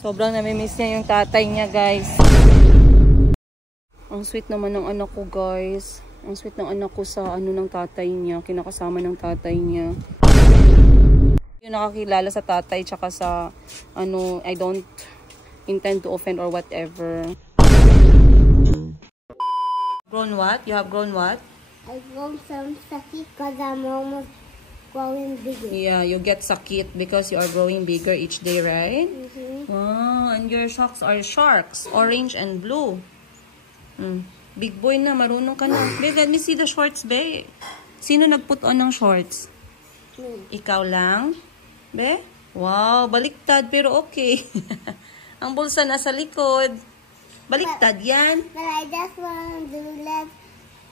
Sobrang namimiss niya yung tatay niya, guys. Ang sweet naman ng anak ko, guys. Ang sweet ng anak ko sa ano ng tatay niya. Kinakasama ng tatay niya. Yung nakakilala sa tatay tsaka sa ano, I don't intend to offend or whatever. Grown what? You have grown what? I've grown some sakit because I'm almost growing bigger. Yeah, you get sakit because you are growing bigger each day, right? Wow, and your socks are sharks, orange and blue. Big boy na, marunong ka na. Be, let me see the shorts, be. Sino nag-put on ng shorts? Ikaw lang? Be? Wow, baliktad pero okay. Ang bulsa nasa likod. Baliktad yan. But I just want to let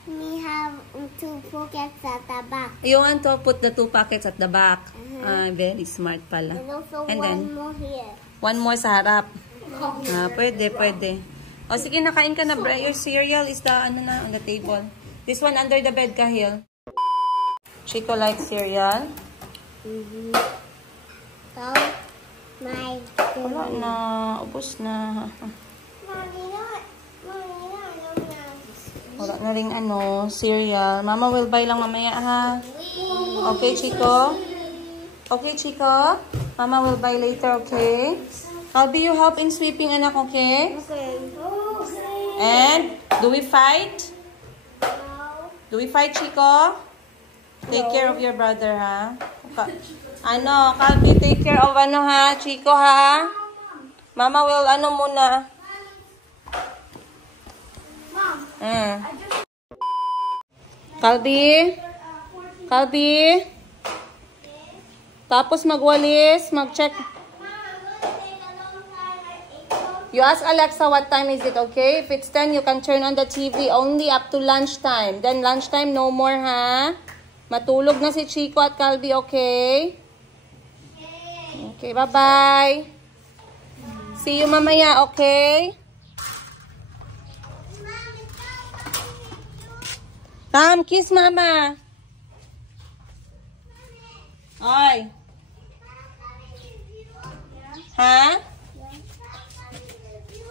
me have 2 pockets at the back. You want to put the 2 pockets at the back. Very smart pala. And also And one then, more here. one more sa harap. Pwede, pwede. O sige, nakain ka na, bro. Your cereal is the, ano na, on the table. This one under the bed, Kahil. Chico likes cereal. So, my... Wala na. Ubus na. Wala na ring ano, cereal. Mama will buy lang mamaya, ha? Okay, Chico? Okay, Chico? Mama will buy later, okay? Calby, you help in sweeping, anak, okay? Okay. And, do we fight? No. Do we fight, Chico? Take care of your brother, ha? Ano, Calby, take care of ano, ha? Chico, ha? Mama will ano muna. Calby? Calby? Tapos magwalis, mag-check. You ask Alexa what time is it, okay? If it's 10, you can turn on the TV only up to lunchtime. Then lunchtime, no more, ha? Matulog na si Chico at Calby, okay? Okay, bye-bye. See you mamaya, okay? Come, kiss mama. Oy. Huh?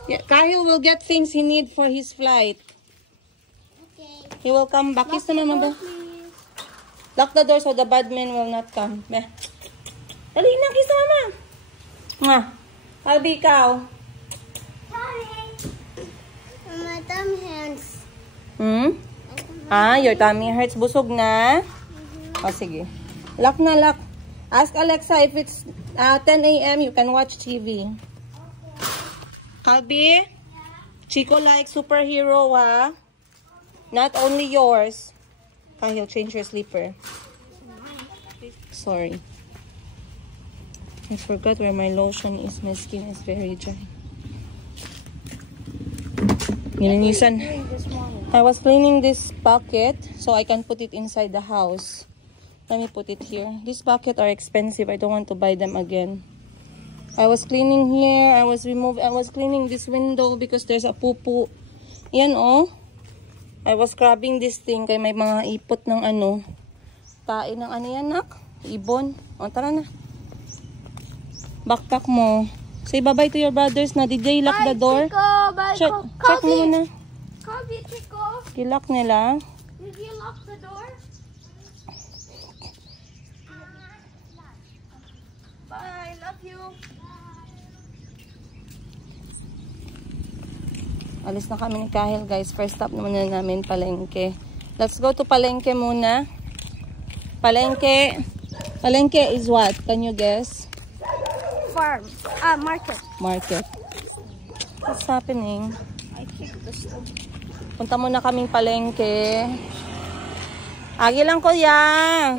Yeah, Kahil will get things he need for his flight. Okay. He will come back. Kiss na mama ba? Lock the door so the bad men will not come. Be. Dali na, kiss na mama. Mwah. Calby, ikaw. My thumb hands. Your tummy hurts. Busog na? O, sige. Lock na, lock. Ask Alexa if it's 10 a.m. you can watch TV. Calby? Chico likes superhero, ha? Not only yours. Kahil, change your sleeper. Sorry. I forgot where my lotion is. My skin is very dry. Nilinisan. I was cleaning this bucket so I can put it inside the house. Let me put it here. These buckets are expensive. I don't want to buy them again. I was cleaning here. I was cleaning this window because there's a pupu. Yan, oh. I was scrubbing this thing kay may mga ipot ng ano. Tae ng ano yan, nak? Ibon. O, tara na. Backpack mo. Say bye-bye to your brothers na. DJ, lock the door. Chico, bye, Check mo muna. Calby, Chico. Kilock nila. Did you lock the door? Bye, love you. Alis na kami ni Kahil, guys. First stop naman na namin, Palengke. Let's go to Palengke muna. Palengke. Palengke is what? Can you guess? Farm. Market. Market. What's happening? I kicked the stove. Punta muna kaming Palengke. Agi lang, kuya.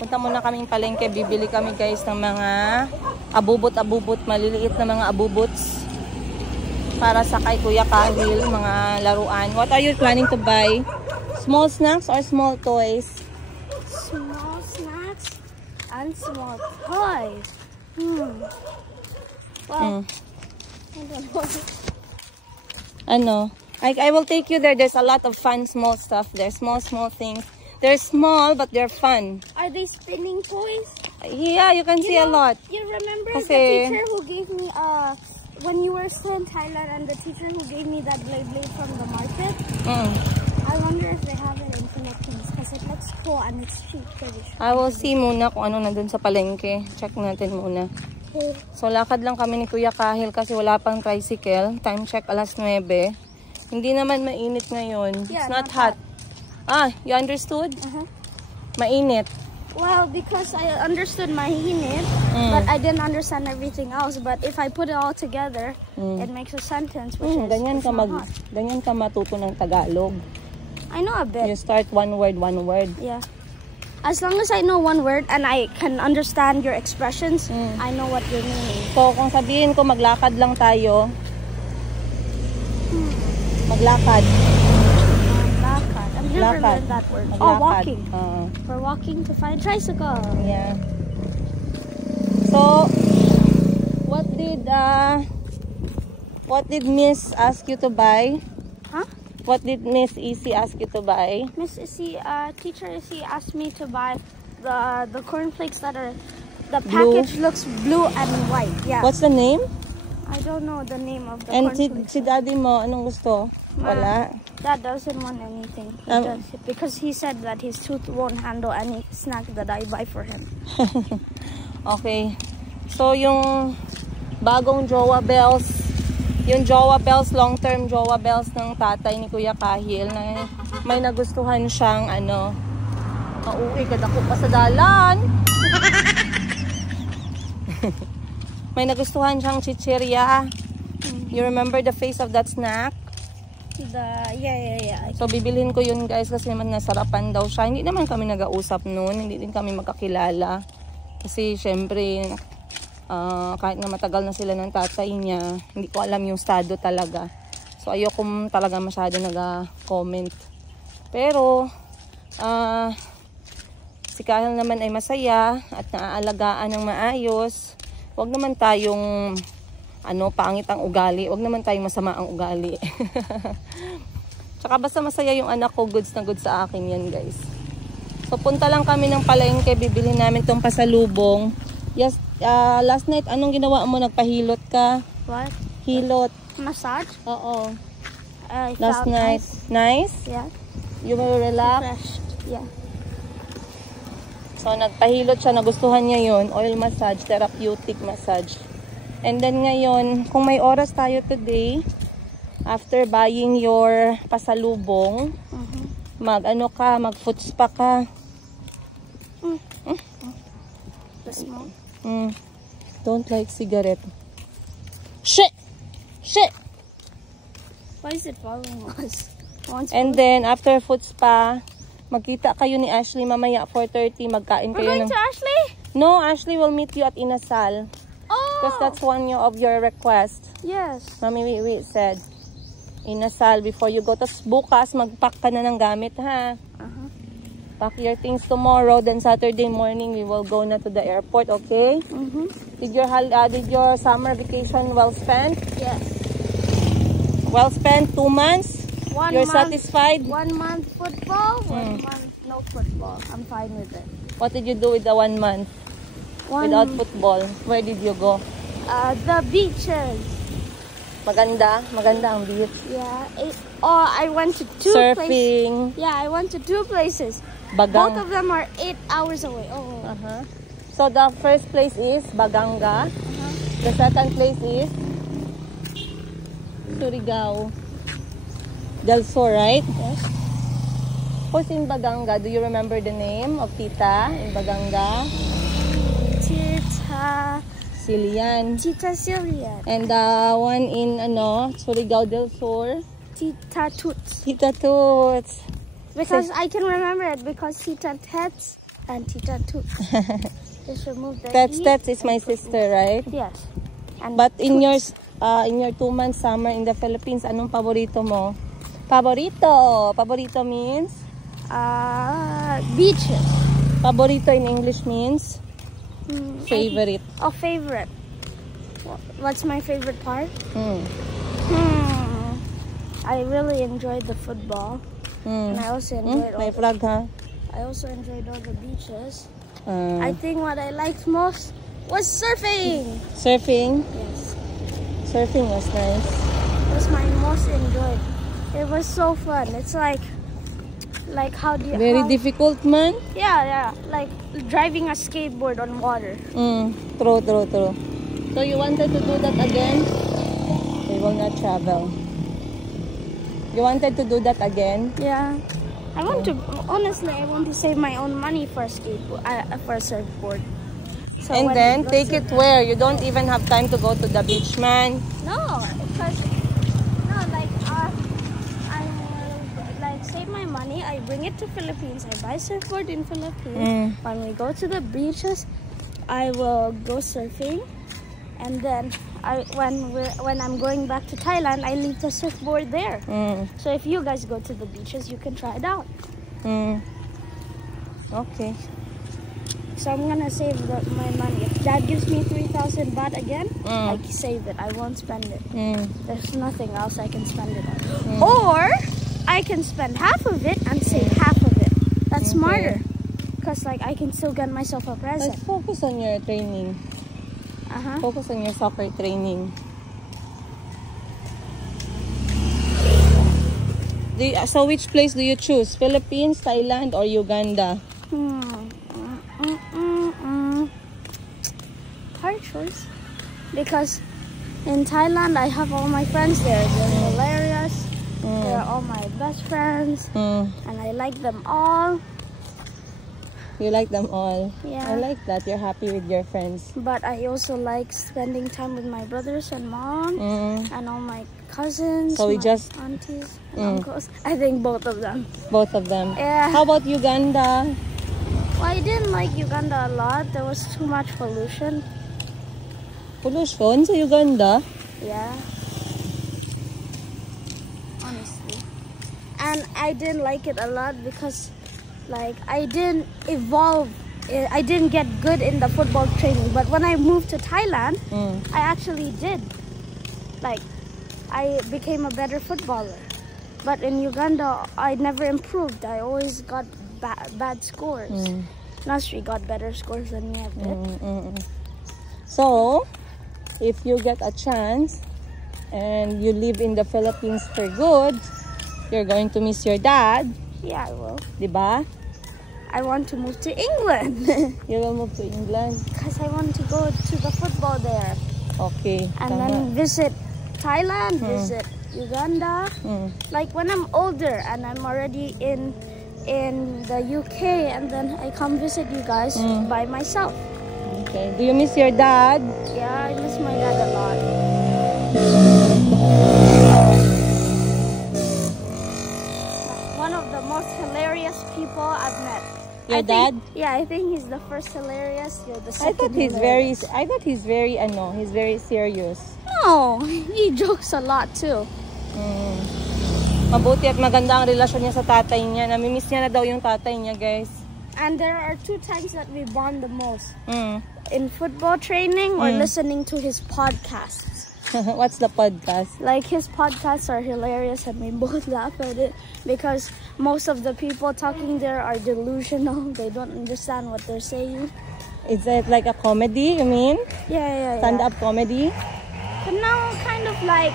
Punta muna kaming Palengke. Bibili kami, guys, ng mga abubot-abubot. Maliliit na mga abubots. Para sa kay Kuya Kahil. Mga laruan. What are you planning to buy? Small snacks or small toys? Small snacks and small toys. Well, I don't know. Ano? I will take you there. There's a lot of fun small stuff there. Small things. They're small but they're fun. Are they spinning toys? Yeah, you can see a lot. You remember Kasi- the teacher who gave me when you were still in Thailand, and the teacher who gave me that blade from the market? I wonder if they have it in Philippines because it looks cool and it's cheap. I will see muna kung ano nandun sa palengke. Check natin muna. So, lakad lang kami ni Kuya Kahil kasi wala pang tricycle. Time check, 9:00. Hindi naman mainit ngayon. Yeah, It's not not hot. Ah, you understood? Mainit. Well, because I understood mahinit, but I didn't understand everything else. But if I put it all together, it makes a sentence, which is Ganyan it's not hot. ganyan ka matuto ng Tagalog. I know a bit. You start one word. Yeah. As long as I know one word and I can understand your expressions, I know what you're meaning. So, kung sabihin ko maglakad lang tayo, maglakad. Lakad. I've never Lakad. learned that word. Maglakad. Oh, walking. Oo. We're walking to find tricycle. Yeah. So, what did Miss ask you to buy? Huh? What did Miss Easy ask you to buy? Miss Issy, Teacher Issy asked me to buy the cornflakes that are, the Blue? package looks blue and white. Yeah. What's the name? I don't know the name of the And cornflakes. si daddy mo, anong gusto? Wala. Dad doesn't want anything. Because he said that his tooth won't handle any snack that I buy for him. Okay. So, yung bagong Jowa Bells, yung Jowa Bells, long-term Jowa Bells ng tatay ni Kuya Kahil, na may nagustuhan siyang, uuwi ka dako pa sa dalan. May nagustuhan siyang chichirya. You remember the face of that snack? Yeah. So, bibilhin ko yun, guys, kasi naman nasarapan daw siya. Hindi naman kami nag-ausap noon. Hindi din kami magkakilala. Kasi, syempre, kahit na matagal na sila ng tatay niya, hindi ko alam yung estado talaga. So, ayoko talaga masyado nag-comment. Pero, si Kahil naman ay masaya at naaalagaan ng maayos. Huwag naman tayong pangit ang ugali. Huwag naman tayong masama ang ugali. Tsaka basta masaya yung anak ko, goods na goods sa akin yan, guys. So, punta lang kami ng palengke. Bibilhin namin tong pasalubong. Yes, last night, anong ginawa mo? Nagpahilot ka? What? Hilot. Massage? Oo. I Last felt night. Nice? Yeah. You were relaxed? Refreshed. Yeah. So, nagpahilot siya. Nagustuhan niya yun. Oil massage, therapeutic massage. And then ngayon, kung may oras tayo today, after buying your pasalubong, mag-foot spa ka. The smoke. Don't like cigarette. Shit! Shit! Why is it following us? And then, after foot spa, magkita kayo ni Ashley mamaya 4:30. Magkain We're kayo going to Ashley? No, Ashley will meet you at Inasal. Because that's one of your requests. Yes. Mami, we said, Inasal, before you go to bukas, mag-pack ka na ng gamit, ha? Pack your things tomorrow, then Saturday morning, we will go na to the airport, okay? Did your summer vacation well spent? Yes. Well spent, 2 months? You're satisfied? 1 month football, 1 month no football. I'm fine with it. What did you do with the 1 month? Without football? Where did you go? The beaches. Maganda? Maganda ang beach. Yeah. I went to two Surfing. places. Yeah, I went to 2 places. Bagang. Both of them are 8 hours away. So the first place is Baganga. The second place is Surigao del Sur, right? Yes. Who's in Baganga? Do you remember the name of Tita in Baganga? Tita Cillian. And the one in Surigao del Sur? Tita Toots. Tita Toots. Because I can remember it because Tita Tets and Tita Toots. Just remove the Tets is my sister, right? Yes. And But in your 2 months summer in the Philippines, anong paborito mo? Paborito. Paborito means? Beaches. Paborito in English means? Favorite. Oh, favorite. What's my favorite part? I really enjoyed the football. And I also enjoyed May flag, ha? I also enjoyed all the beaches. I think what I liked most was surfing. Surfing? Yes. Surfing was nice. It was my most enjoyed. It was so fun. It's like how do you... Very difficult, man. Yeah. Like driving a skateboard on water. True. So you wanted to do that again? They will not travel. You wanted to do that again? Yeah. Honestly, I want to save my own money for a skateboard, for a surfboard. So and then take it where? You don't even have time to go to the beach, man. No, because I will save my money. I bring it to Philippines. I buy surfboard in Philippines. When we go to the beaches, I will go surfing, and then when I'm going back to Thailand, I leave the surfboard there. So if you guys go to the beaches, you can try it out. Okay. So I'm gonna save my money. If Dad gives me 3,000 baht again, I save it. I won't spend it. There's nothing else I can spend it on. Or I can spend half of it and save half of it. That's smarter. Because I can still get myself a present. Let's focus on your training. Focus on your soccer training. So which place do you choose? Philippines, Thailand, or Uganda? Hard choice. Because in Thailand, I have all my friends there. They're hilarious. They're all my best friends. And I like them all. You like them all? Yeah. I like that. You're happy with your friends. But I also like spending time with my brothers and mom and all my cousins, so we my just aunties and uncles. I think both of them. Both of them? Yeah. How about Uganda? Well, I didn't like Uganda a lot. There was too much pollution. Pollution sa Uganda? Yeah. Honestly. And I didn't like it a lot because I didn't evolve. I didn't get good in the football training. But when I moved to Thailand, I actually did. I became a better footballer. But in Uganda, I never improved. I always got bad scores. Nasri got better scores than me a bit. So, if you get a chance and you live in the Philippines for good, you're going to miss your dad. Yeah, I will. Diba? I want to move to England. You will move to England? Because I want to go to the football there. Okay. And then visit Thailand, visit Uganda. Like when I'm older and I'm already in the UK, and then I come visit you guys by myself. Okay. Do you miss your dad? Yeah, I miss my dad a lot. One of the most hilarious people I've met. Your dad? Yeah, I think he's the first hilarious. You're the second hilarious. I thought he's very serious. No, he jokes a lot too. Mabuti at maganda ang relasyon niya sa tatay niya. Namimiss niya na daw yung tatay niya, guys. And there are 2 times that we bond the most. In football training or listening to his podcasts. What's the podcast? Like his podcasts are hilarious and we both laugh at it because most of the people talking there are delusional. They don't understand what they're saying. Is it like a comedy, you mean? Yeah. Stand-up comedy? But now kind of like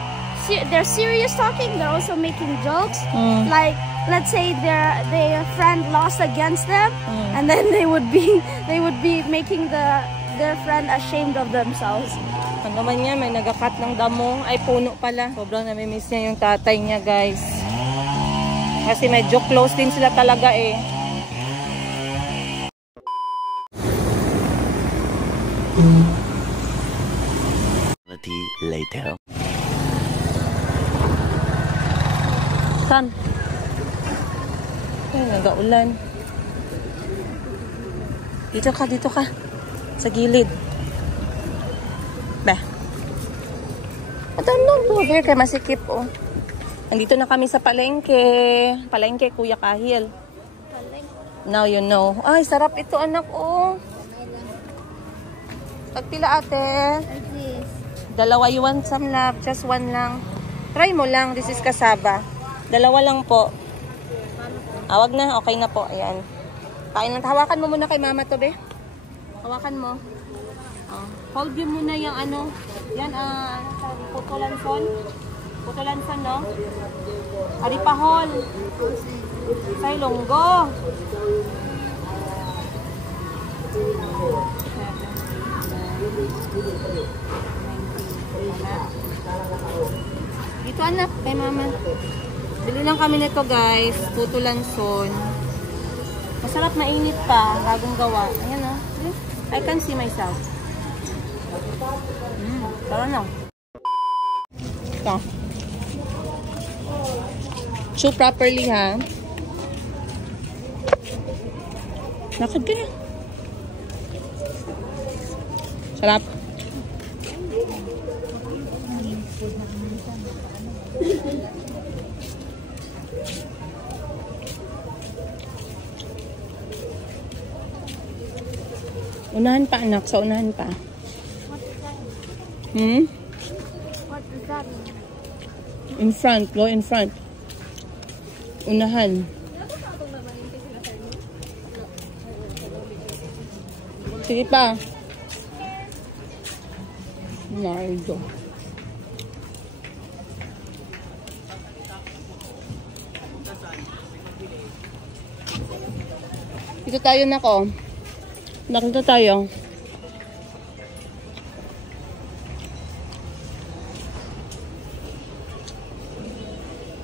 they're serious talking. They're also making jokes. Like let's say their friend lost against them, and then they would be making their friend ashamed of themselves. Ano man yan, may nagakat ng damo. Ay, puno pala. Sobrang namimiss niya yung tatay niya, guys. Kasi medyo close din sila talaga eh. Later. Saan? Ay, nagaulan. Dito ka. Sa gilid. Bah. Madam lang po. Here kay masikip, oh. Nandito na kami sa palengke. Palengke, Kuya Kahil. Now you know. Ay, sarap ito, anak, oh. Pagpila, ate. Dalawa, you want some love? Just one lang. Try mo lang. This is kasaba. Dalawa lang po. Wag na. Okay na po. Ayan. Kain lang. Hawakan mo muna kay mama to, be. Hawakan mo. Oh. Hold yun muna yung ano. Yan, putulan phone. Putulan phone, no? Aripahol. Say longgo. Dito anak, kay mama. Bili lang kami nito guys. Putulan phone. Masarap, mainit pa. Bagong gawa. Ayan o. I can see myself. Tara na. Ito. Chew properly ha. Lakad ka na. Sarap. Unahan pa anak, sa unahan pa. What does that mean? In front, go in front. Unahan. Sige pa. Nardo. Dito tayo na ko. Nakita tayo.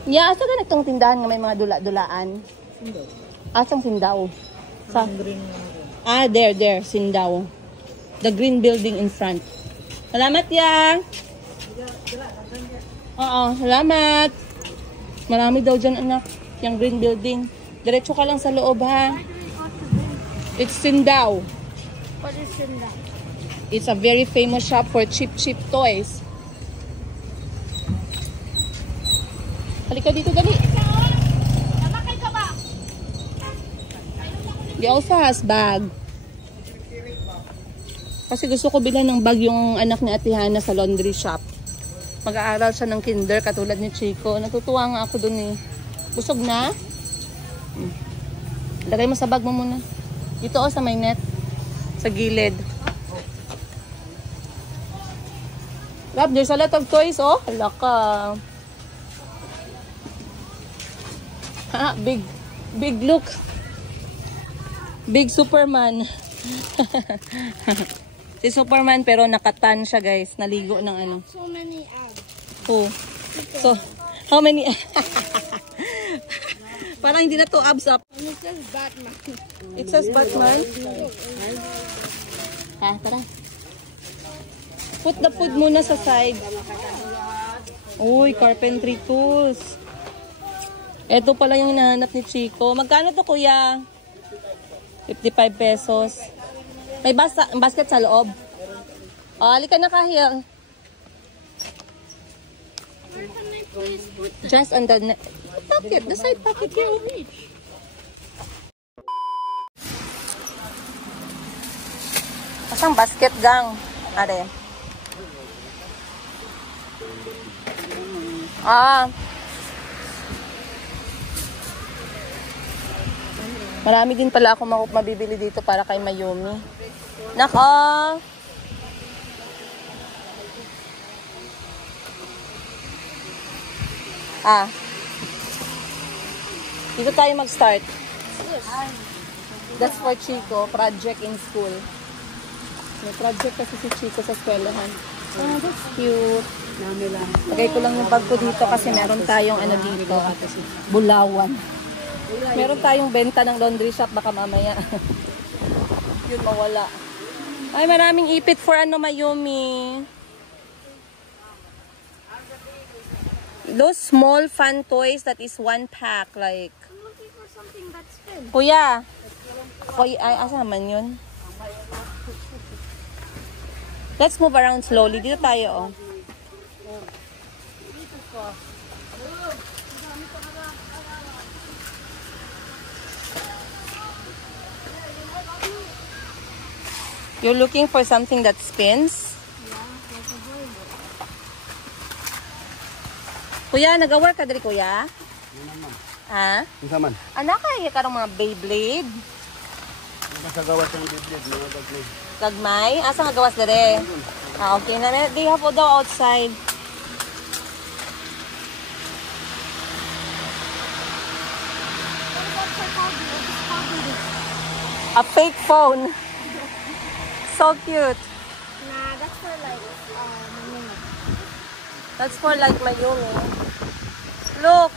Yeah, asa ka nagtong tindahan nga may mga dula-dulaan? Sindaw. Asang Sindaw? Sa green. There, Sindaw. The green building in front. Salamat ya. Oo, salamat. Marami daw dyan anak, yung green building. Diretso ka lang sa loob ha. It's Sindaw. What is Sindaw? It's a very famous shop for cheap toys. Halika dito, dali. They also has bag. Kasi gusto ko bilhan ng bag yung anak ni Ate Hana sa laundry shop. Mag-aaral siya ng kinder katulad ni Chico. Natutuwa nga ako dun eh. Busog na? Lagay mo sa bag mo muna. Dito sa may net. Sa gilid. Rob, there's a lot of toys oh. Hala ka. Ha, big look. Big Superman. Si Superman pero nakatan siya guys. Naligo ng ano. So many abs. Oh. So, how many? Parang hindi na to abs up. And it says Batman. It says Batman. Ha, tara. Put the food muna sa side. Uy, carpentry tools. Ito pala yung hinahanap ni Chico. Magkano to kuya? 55 pesos. May basket sa loob. Oh, halika na kahil. Where can I please put Just on the pocket, the side pocket here. Asang basket gang? Are. Marami din pala ako mabibili dito para kay Mayumi. Nako! Dito tayo mag-start. That's for Chico, project in school. May project kasi si Chico sa eskwelahan. Oh, that's cute. Lagay ko lang yung bag ko dito kasi meron tayong ano dito. Bulawan. Meron tayong benta ng laundry shop, baka mamaya. Yun mawala. Ay, maraming ipit for ano, Mayumi. Those small fun toys that is one pack, like. I'm looking for something that's thin. Kuya. Ay, asa naman yun? Let's move around slowly. Dito tayo, oh. You're looking for something that spins? Kuya, nag-work ka dali, kuya? Ha? Unsa man? Anak, kaya ka mga Beyblade? Masagawa sa Beyblade, mga Beyblade. Gagmay? Asa nga gawas dere? Ah, okay. They have daw outside. A fake phone. So cute. Nah, that's for like Mayumi. That's for like Mayumi. Look.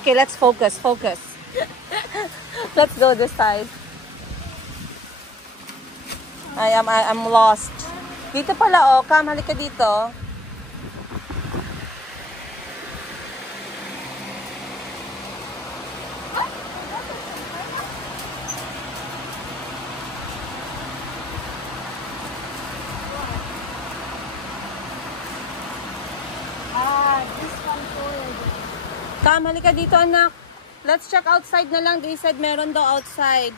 Okay, let's focus. Focus. Let's go this side. I'm lost. Dito pala, oh. Kam, halika dito. This one forward. Kam, halika dito, anak. Let's check outside na lang. They said meron daw outside.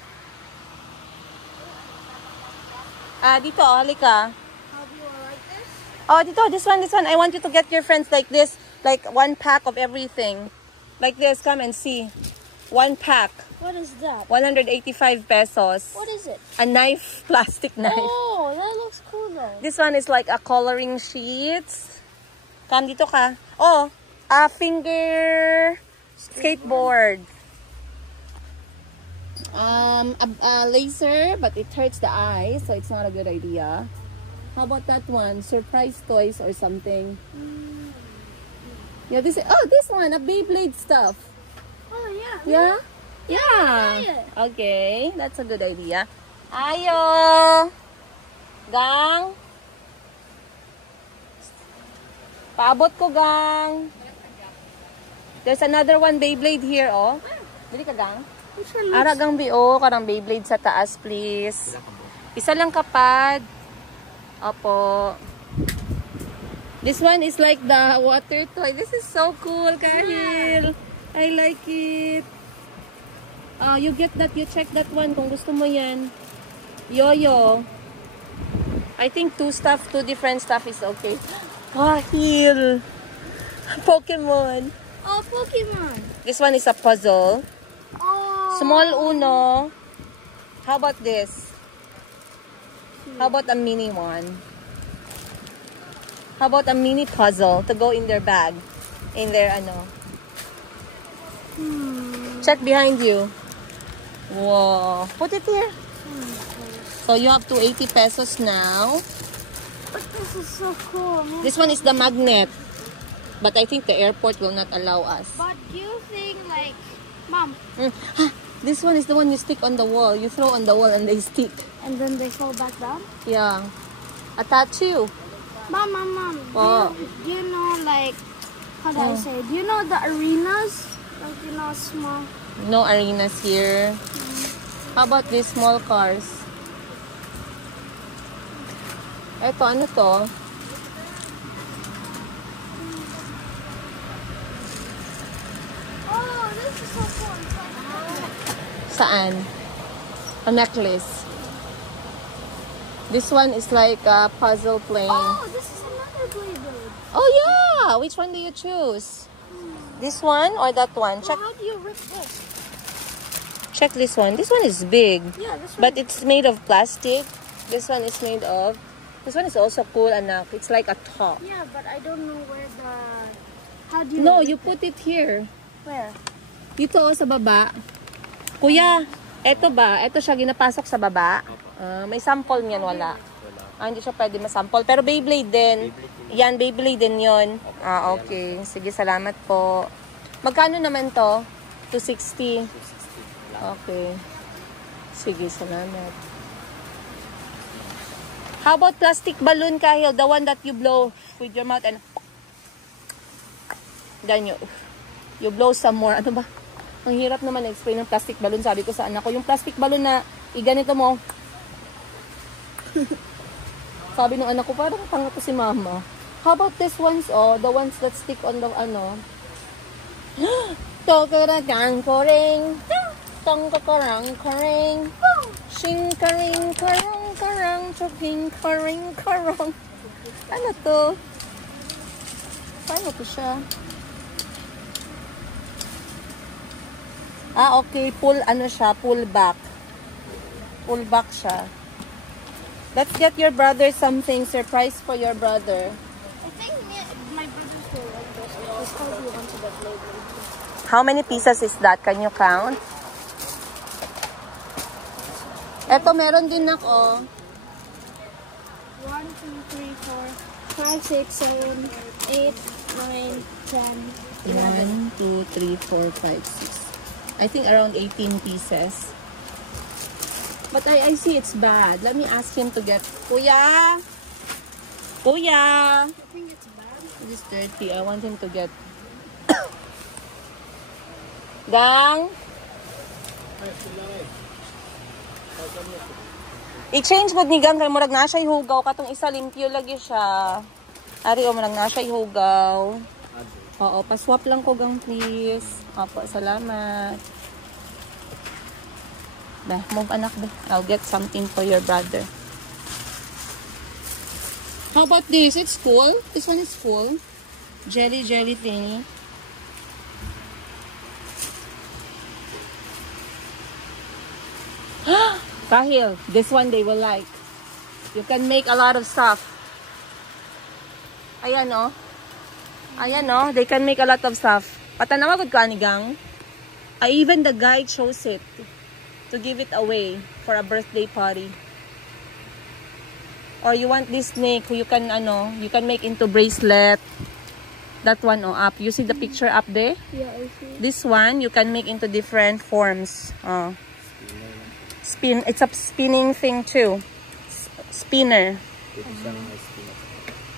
Dito, halika. How do you like this? Oh, dito, this one. I want you to get your friends like this. Like one pack of everything. Like this, come and see. One pack. What is that? 185 pesos. What is it? A knife, plastic knife. Oh, that looks cool though. This one is like a coloring sheets. Come dito ka. Oh, a finger skateboard. A laser, but it hurts the eyes, so it's not a good idea. How about that one? Surprise toys or something. Yeah, this one, a Beyblade stuff. Oh yeah. Yeah? Yeah. Okay, that's a good idea. Ayo! Gang! Paabot ko, gang! There's another one Beyblade here, oh. Bili ka, gang? Which one? Ara, gang B.O. Karang Beyblade sa taas, please. Isa lang kapad. Opo. This one is like the water toy. This is so cool, Kahil. I like it. You get that, you check that one kung gusto mo yan. Yo-yo. I think two different stuff is okay. Kahil. Pokemon. Oh, Pokemon. This one is a puzzle. Oh. Small Uno. How about this? How about a mini one? How about a mini puzzle to go in their bag? In their ano? Check behind you. Whoa. Put it here. So you have 280 pesos now. But this is so cool. Man. This one is the magnet. But I think the airport will not allow us. But do you think like, Mom? This one is the one you stick on the wall. You throw on the wall and they stick. And then they fall back down? Yeah. A tattoo. Mom. Oh. Do you know like, how do I say? Do you know the arenas? Like, you know, small. No arenas here. How about these small cars? Eto, ano to? Oh, this is so cool. Saan? A necklace. This one is like a puzzle plane. Oh, this is another Beyblade. Oh yeah! Which one do you choose? This one or that one? Check. Well, how do you rip this? Check this one. This one is big. Yeah, this one. But it's made of plastic. This one is made of... This one is also cool, anak. It's like a top. Yeah, but I don't know where the... How do you... No, you put it here. Where? Dito sa baba. Kuya, eto ba? Eto siya ginapasok sa baba. May sample niyan, wala. Hindi siya pwede masample. Pero Beyblade din. Yan, Beyblade din yun. Okay. Sige, salamat po. Magkano naman to? 260. Okay. Sige, salamat. How about plastic balloon, Kahil? The one that you blow with your mouth and... Then you blow some more. Ano ba? Ang hirap naman explain ng plastic balloon. Sabi ko sa anak ko, yung plastic balloon na iganito mo. Sabi ng anak ko, parang tanga to si mama. How about these ones, oh? The ones that stick on the, ano? Tokarang-karang-karang. Tong-kakarang-karang. Shing-karing-karang-karang. Chuping-karing-karang. Ano to? Paano to siya? Okay. Pull, ano siya? Pull back. Pull back siya. Let's get your brother something. Surprise for your brother. I think my brothers will like this because we want to get labeled. How many pieces is that? Can you count? Eto, meron din ako. 1, 2, 3, 4, 5, 6, 7, 8, 9, 10, 1, 2, 3, 4, 5, 6. I think around 18 pieces. But I see it's bad. Let me ask him to get... Kuya! Kuya! I think it's bad. It is dirty. I want him to get... Gang! I-change good ni Gang kay murag na siya ihugaw katong isa limpyo lagi siya. Ari o murag na siya ihugaw. Oo, paswap lang ko Gang please. Opo, salamat. Bah, move anak ba. I'll get something for your brother. How about this? It's full. This one is full. Jelly thingy. Kahil, this one they will like. You can make a lot of stuff. Ayan o. Ayan o. They can make a lot of stuff. Patanawa gud ka ni Gang. Even the guy chose it to give it away for a birthday party. Or you want this snake, you can you can make into bracelet. That one up. You see the picture up there? Yeah, I see. This one you can make into different forms. Spin. It's a spinning thing too. Spinner.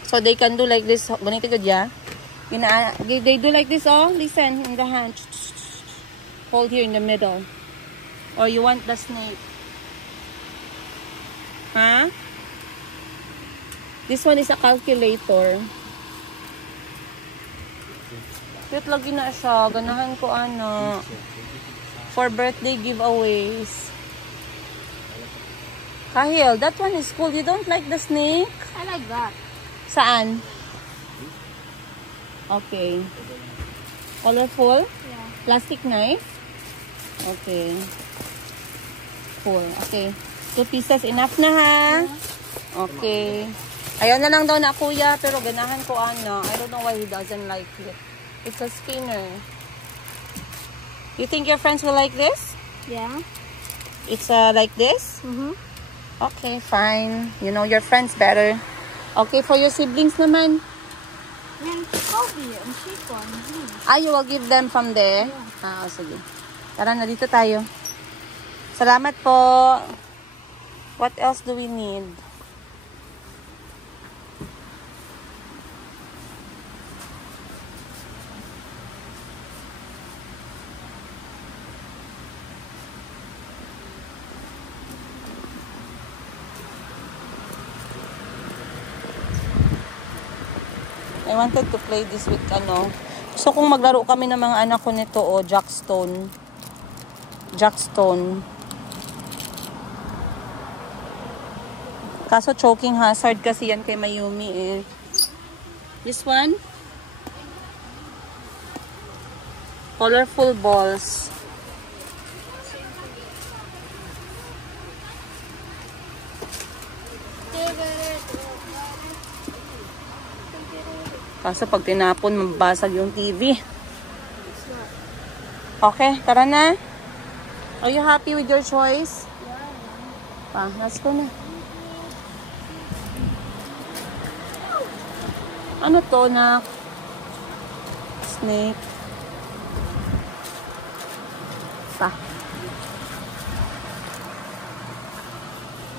So they can do like this. Ganito good, yeah. They do like this. Oh, listen in the hand. Hold here in the middle. Or you want the snake? Huh? This one is a calculator. Cute lagi na siya. Ganahan ko for birthday giveaways. Kahil, that one is cool. You don't like the snake? I like that. Saan? Okay. Colorful? Yeah. Plastic knife? Okay. Cool. Okay. 2 pieces enough na ha? Okay. Ayaw na lang daw na kuya, pero ganahan ko I don't know why he doesn't like it. It's a spinner. You think your friends will like this? Yeah. It's like this? Mm-hmm. Okay, fine. You know your friends better. Okay, for your siblings naman. And Kobe and Chiffon. You will give them from there? Yeah. Sige. Tara na, dito tayo. Salamat po. What else do we need? I wanted to play this with Gusto kong maglaro kami ng mga anak ko nito Jackstone. Kaso choking hazard kasi yan kay Mayumi This one? Colorful balls. Kaso pag tinapon, mabasag yung TV. Okay, tara na. Are you happy with your choice? Yeah. Let's go na. Ano to na? Snake.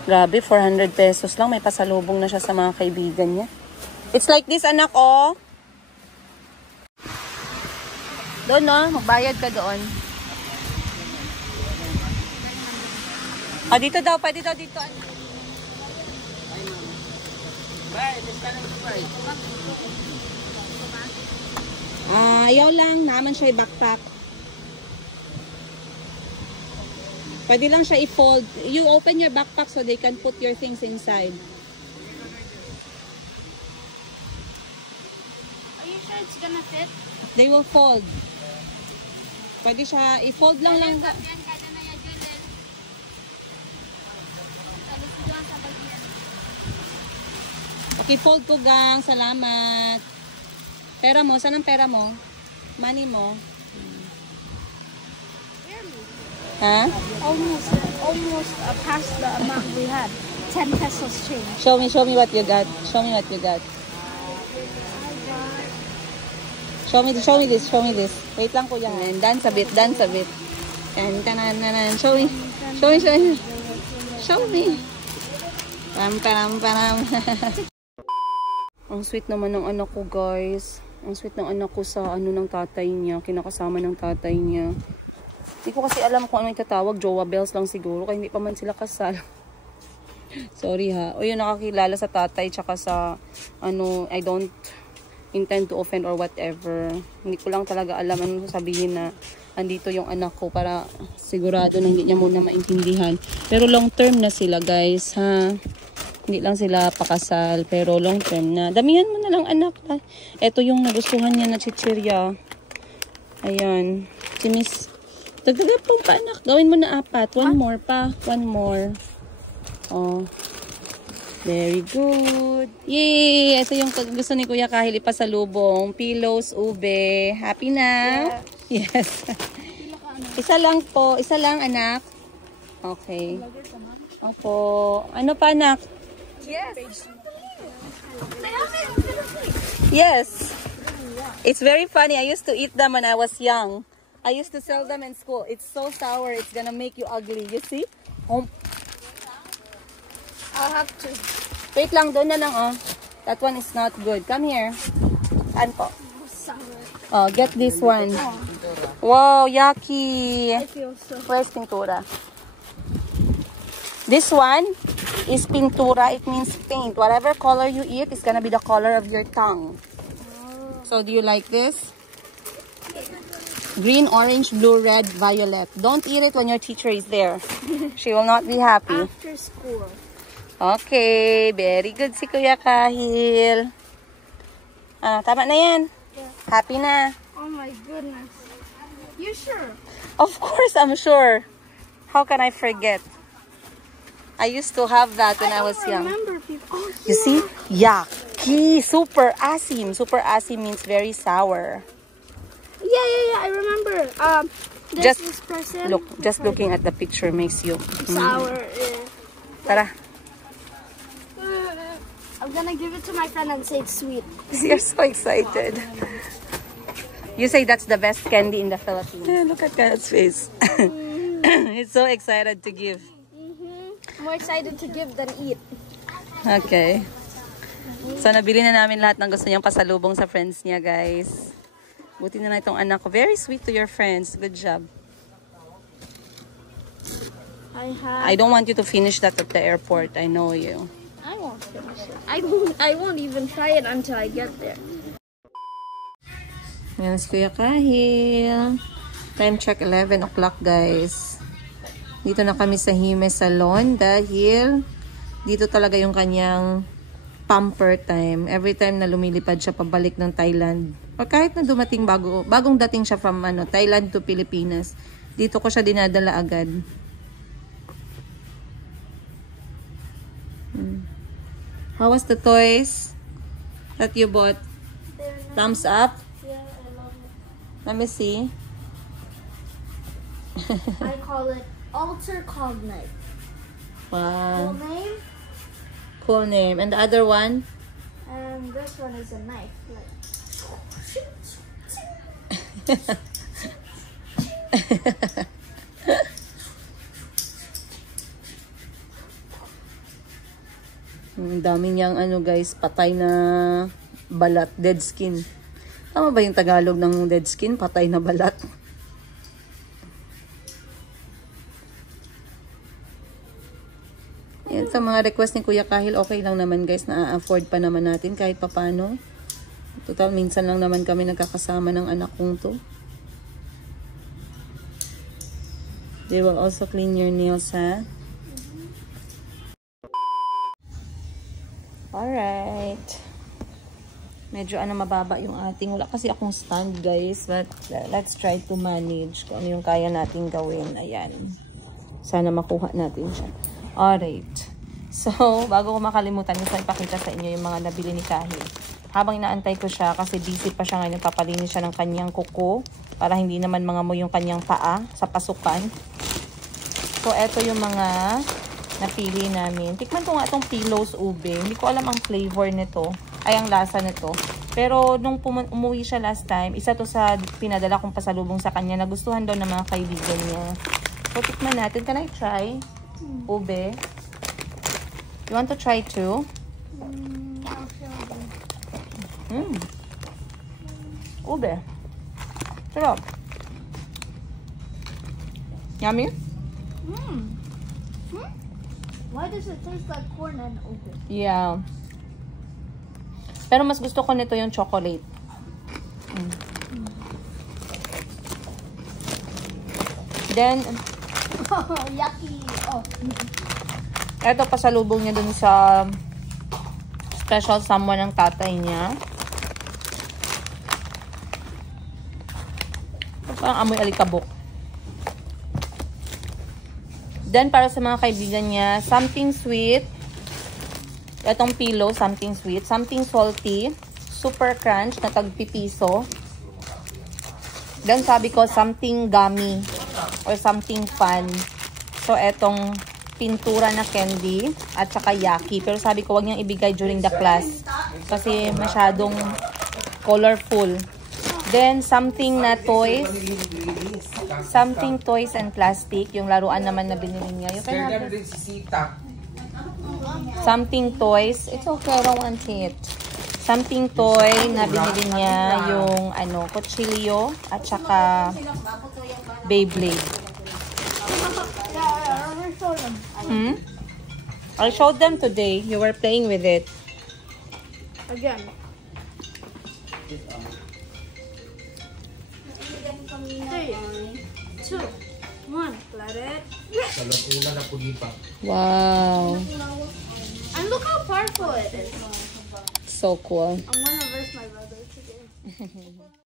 Grabe, 400 pesos lang. May pasalubong na siya sa mga kaibigan niya. It's like this, anak, Doon, magbayad ka doon. Dito daw, pwede daw dito, anak. Ayaw lang, naman siya i-backpack. Pwede lang siya i-fold. You open your backpack so they can put your things inside. It's gonna fit? They will fold. Pwede siya i-fold lang. Okay, fold ko gang. Salamat. Pera mo. Saan ang pera mo? Money mo. Ha? Almost past the amount we had. 10 pesos change. Show me what you got. Show me what you got. Show me this. Wait lang kuya. And dance a bit. And tanan. Show me. Param. Ang sweet naman ng anak ko, guys. Ang sweet ng anak ko sa ng tatay niya. Kinakasama ng tatay niya. Hindi ko kasi alam kung ano yung tatawag. Jowa bells lang siguro. Kaya hindi pa man sila kasal. Sorry ha. O yun, nakakilala sa tatay. Tsaka sa, I don't intend to offend or whatever. Hindi ko lang talaga alam ano sabihin na andito yung anak ko para sigurado na hindi niya muna maintindihan. Pero long term na sila, guys, ha. Hindi lang sila pakasal, pero long term na. Damihan mo na lang, anak. Ito yung nagustuhan niya na chichirya. Ayan. Si Miss, dagdagan pa, anak. Gawin mo na 4. One more pa. One more. Oh. Very good. Yay! Ito yung gusto ni Kuya Kahil ipasalubong. Pillows, ube. Happy na? Yeah. Yes. Isa lang po. Isa lang, anak. Okay. Opo. Ano pa, anak? Yes. Yes. It's very funny. I used to eat them when I was young. I used to sell them in school. It's so sour. It's gonna make you ugly. You see? I'll have to. Wait lang. Doon na lang, oh. That one is not good. Come here. Saan po? Oh, get this one. Wow, yucky. I feel so. Where's pintura? This one is pintura. It means paint. Whatever color you eat is gonna be the color of your tongue. So do you like this? Green, orange, blue, red, violet. Don't eat it when your teacher is there. She will not be happy. After school. Okay, very good si Kuya Kahil. Tama na yan. Yeah. Happy na. Oh my goodness. You sure? Of course, I'm sure. How can I forget? I used to have that when I was young. Remember people. Oh, You see? Yucky. Super asim. Super asim means very sour. Yeah. I remember. Just this person. look. Just looking at the picture makes you Sour. Tara. I'm gonna give it to my friend and say it's sweet. You're so excited. You say that's the best candy in the Philippines. Yeah, look at Kayla's face. He's so excited to give. More excited to give than eat. Okay. So, nabili na namin lahat ng gusto niyang pasalubong sa friends niya, guys. Buti na itong anak ko. Very sweet to your friends. Good job. I don't want you to finish that at the airport. I know you. I won't finish it. I won't even try it until I get there. Yan si Kuya Kahil. Time check 11 o'clock, guys. Dito na kami sa Hime Salon dahil dito talaga yung kanyang pamper time. Every time na lumilipad siya pabalik ng Thailand. O kahit na dumating bagong dating siya from Thailand to Pilipinas. Dito ko siya dinadala agad. How was the toys that you bought? Thumbs up? Yeah, I love it. Let me see. I call it Alter Cognite. Wow. Full name? Cool name. And the other one? And this one is a knife. Ang dami niyang guys, patay na balat, dead skin. Tama ba yung Tagalog ng dead skin? Patay na balat. Yan, sa mga request ni Kuya Kahil, okay lang naman guys, na-afford pa naman natin kahit papano. Total, minsan lang naman kami nagkakasama ng anak kong to. They will also clean your nails, ha? Alright. Medyo mababa yung ating. Wala kasi akong stand, guys. But let's try to manage kung ano yung kaya natin gawin. Ayan. Sana makuha natin siya. Alright. So, bago ko makalimutan, gusto ipakita sa inyo yung mga nabili ni Kahi. Habang inaantay ko siya, kasi busy pa siya ngayon, papalinis siya ng kanyang kuko para hindi naman mga mo yung kanyang paa sa pasukan. So, eto yung mga napili namin. Tikman ko nga itong Pillows ube. Hindi ko alam ang flavor nito. Ay, ang lasa nito. Pero, nung umuwi siya last time, isa to sa pinadala kong pasalubong sa kanya. Nagustuhan daw ng mga kaibigan niya. So, tikman natin. Can I try? Ube. You want to try too? Ube. Sarap. Yummy? Why does it taste like corn and ube? Yeah. Pero mas gusto ko nito yung chocolate. Then, Yucky. Oh. eto pasalubong niya dun sa special someone ng tatay niya. Parang amoy alikabok. Then, para sa mga kaibigan niya, something sweet. Itong pillow, something sweet. Something salty. Super crunch na tagpipiso. Then, sabi ko, something gummy. Or something fun. So, etong pintura na candy at saka yaki. Pero sabi ko, wag niyang ibigay during the class. Kasi masyadong colorful. Then, something na toys. Something toys and plastic. Yung laruan naman na binili niya. You can have this. Something toys. It's okay, I don't want it. Something toy na binili niya. Yung ano, kutsilyo at saka Beyblade. I showed them today. You were playing with it. Again. 3, 2, 1. Let it. Wow. And look how powerful it is. So cool. I'm gonna verse my brother today.